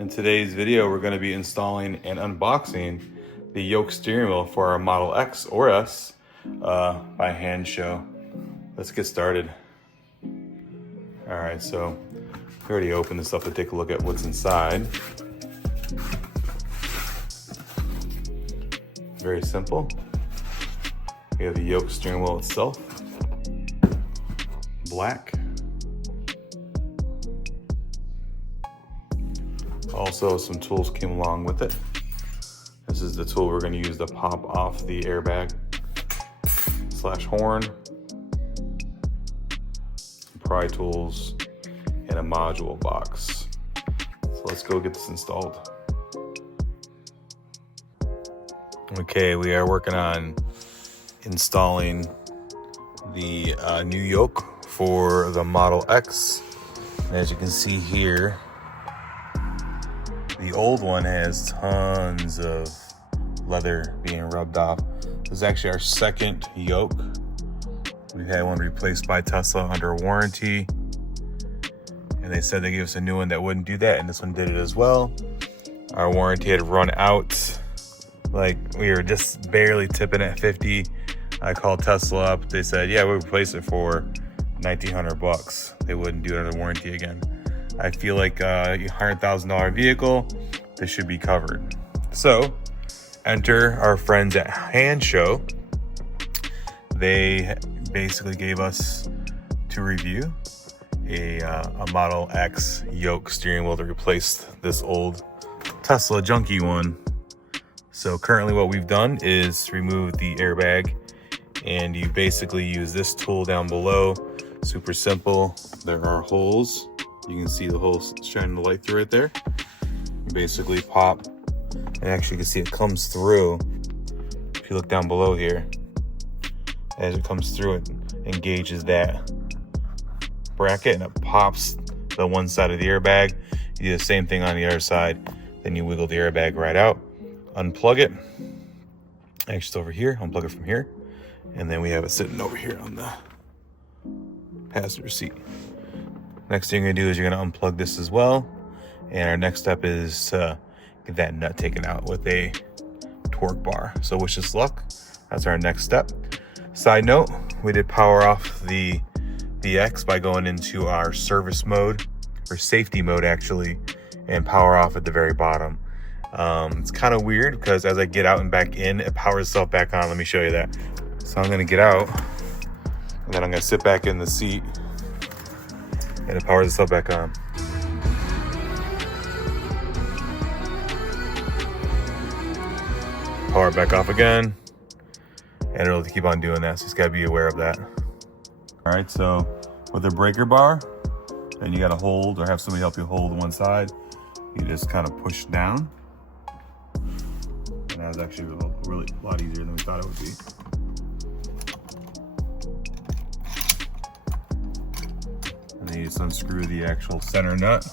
In today's video, we're going to be installing and unboxing the Yoke steering wheel for our Model X or S by Hansshow. Let's get started. All right, so we already opened this up to take a look at what's inside. Very simple. We have the Yoke steering wheel itself, black. Also, some tools came along with it. This is the tool we're going to use to pop off the airbag / horn, some pry tools, and a module box. So let's go get this installed. Okay, we are working on installing the new yoke for the Model X. And as you can see here, the old one has tons of leather being rubbed off. This is actually our second yoke. We've had one replaced by Tesla under warranty, and they said they gave us a new one that wouldn't do that, and this one did it as well. Our warranty had run out. Like, we were just barely tipping at 50. I called Tesla up. They said, yeah, we'll replace it for $1,900. They wouldn't do it under warranty again. I feel like a $100,000 vehicle, this should be covered. So, enter our friends at Hansshow. They basically gave us to review a Model X yoke steering wheel to replace this old Tesla junky one. So currently what we've done is remove the airbag, and you basically use this tool down below. Super simple. There are holes. You can see the holes shining the light through right there. You basically pop, and actually you can see it comes through. If you look down below here, as it comes through, it engages that bracket and it pops the one side of the airbag. You do the same thing on the other side. Then you wiggle the airbag right out, unplug it. Actually, it's over here. Unplug it from here. And then we have it sitting over here on the passenger seat. Next thing you're gonna do is you're gonna unplug this as well. And our next step is get that nut taken out with a torque bar. So wish us luck. That's our next step. Side note, we did power off the X by going into our service mode, or safety mode actually, and power off at the very bottom. It's kind of weird because as I get out and back in, it powers itself back on. Let me show you that. So I'm gonna get out, and then I'm gonna sit back in the seat, and it powers itself back on. Power it back off again, and it'll keep on doing that, so you just gotta be aware of that. All right, so with a breaker bar, and you gotta hold or have somebody help you hold one side, you just kind of push down. And that was actually really a lot easier than we thought it would be. And then you just unscrew the actual center nut.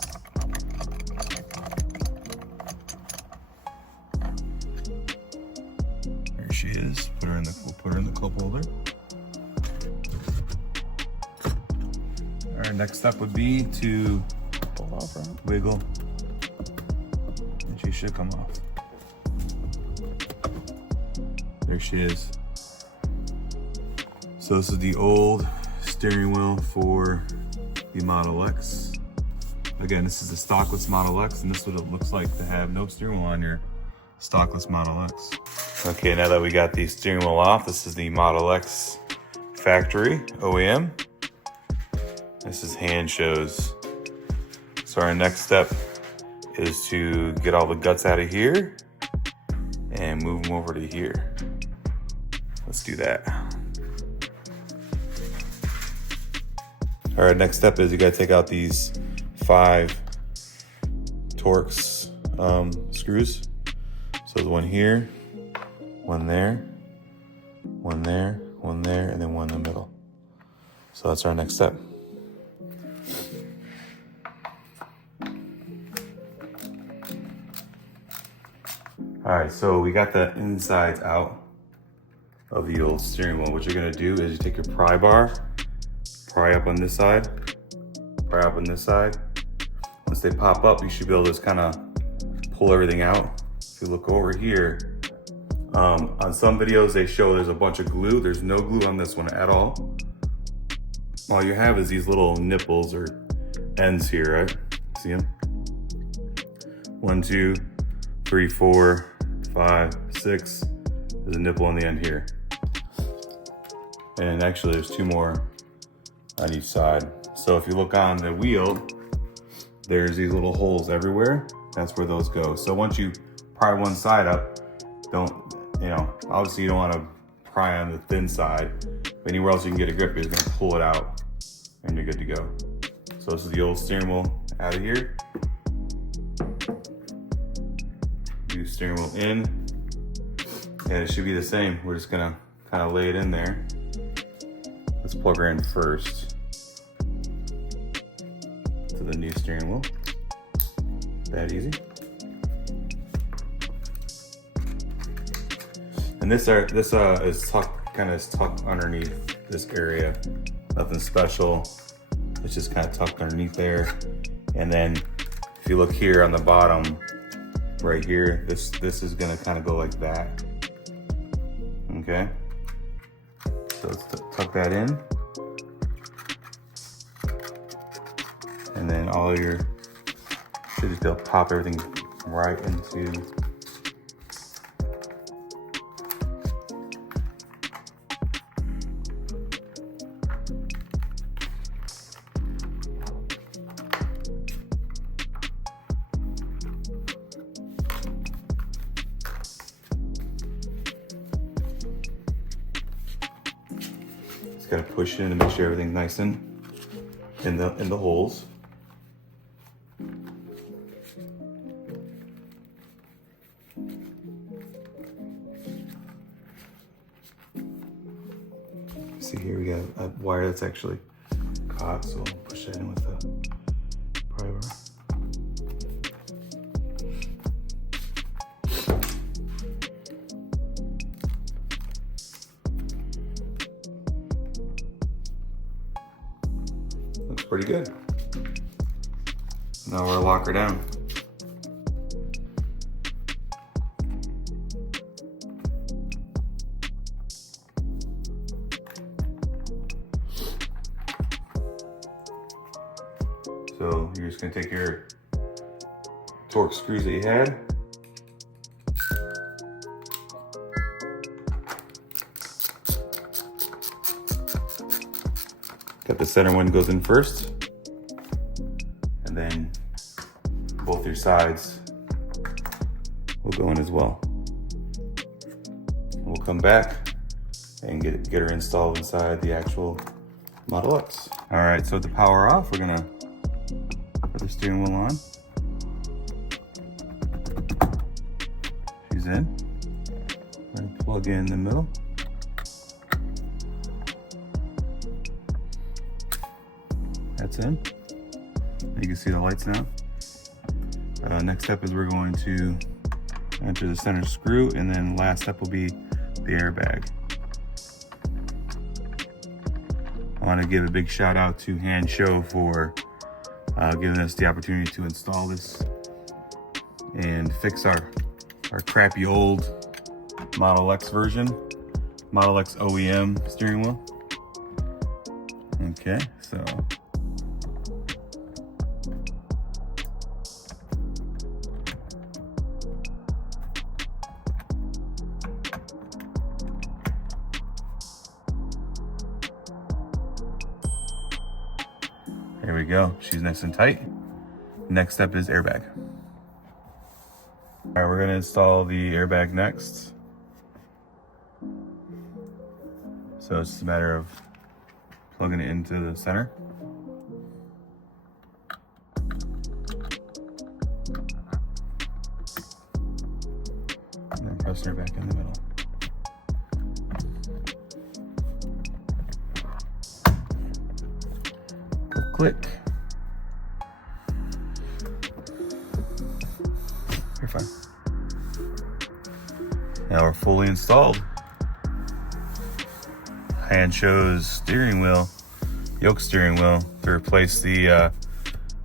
There she is. We'll put her in the cup holder. All right, next step would be to pull off, right? Wiggle, and she should come off. There she is. So this is the old steering wheel for the Model X. Again, this is the stockless Model X, and this is what it looks like to have no steering wheel on your stockless Model X. Okay, now that we got the steering wheel off, this is the Model X factory OEM. This is Hanssshow's. So our next step is to get all the guts out of here and move them over to here. Let's do that. All right, next step is you gotta take out these 5 Torx screws. So the one here, one there, one there, one there, and then one in the middle. So that's our next step. All right, so we got the insides out of the old steering wheel. What you're gonna do is you take your pry bar, pry up on this side, pry up on this side. Once they pop up, you should be able to just kind of pull everything out. If you look over here, on some videos they show there's a bunch of glue. There's no glue on this one at all. All you have is these little nipples or ends here, right? See them? 1, 2, 3, 4, 5, 6. There's a nipple on the end here. And actually there's 2 more on each side. So if you look on the wheel, there's these little holes everywhere. That's where those go. So once you pry one side up, obviously you don't want to pry on the thin side. Anywhere else you can get a grip, you're just gonna pull it out and you're good to go. So this is the old steering wheel out of here. New steering wheel in, and it should be the same. We're just gonna kind of lay it in there. Let's plug her in first to the new steering wheel. That easy. And this is tucked underneath this area. Nothing special. It's just kind of tucked underneath there. And then if you look here on the bottom, right here, this is gonna kind of go like that. Okay. So let's tuck that in. And then should just be able to pop everything right into just gotta push it in to make sure everything's nice and in the holes. See here, we got a wire that's actually caught, so I'll push that in with the pry bar. Looks pretty good. Now we'll lock her down. So you're just gonna take your torque screws that you had, got the center one goes in first, and then both your sides will go in as well. We'll come back and get her installed inside the actual Model X. All right, so to power off, we're gonna put the steering wheel on. She's in. We're gonna plug in the middle. That's in. You can see the lights now. Next step is we're going to enter the center screw, and then last step will be the airbag. I want to give a big shout out to Hansshow for giving us the opportunity to install this and fix our crappy old Model X version, Model X OEM steering wheel. Okay, so there we go. She's nice and tight. Next step is airbag. All right, we're gonna install the airbag next. So it's just a matter of plugging it into the center. And then pressing her back in the middle. Click. You're fine. Now we're fully installed. Hanssshow's steering wheel, Yoke steering wheel, to replace the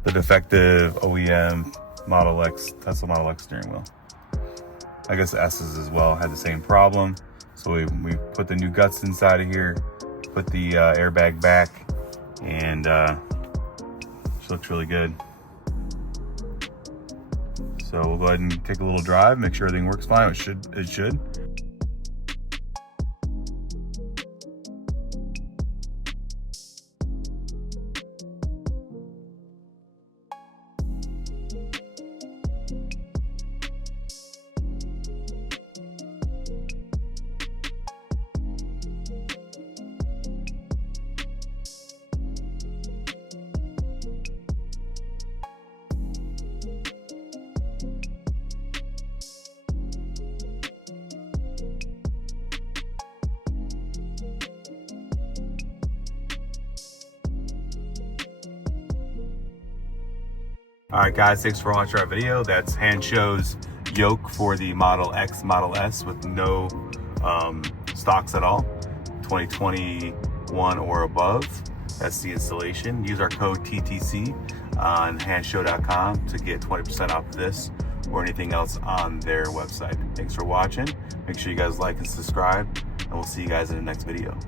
defective OEM Tesla Model X steering wheel. I guess the S's as well had the same problem. So we put the new guts inside of here, put the airbag back, and she looks really good. So we'll go ahead and take a little drive, make sure everything works fine. It should. All right, guys, thanks for watching our video. That's Hanssshow's Yoke for the Model X, Model S with no stocks at all, 2021 or above. That's the installation. Use our code TTC on hansshow.com to get 20% off of this or anything else on their website. Thanks for watching. Make sure you guys like and subscribe, and we'll see you guys in the next video.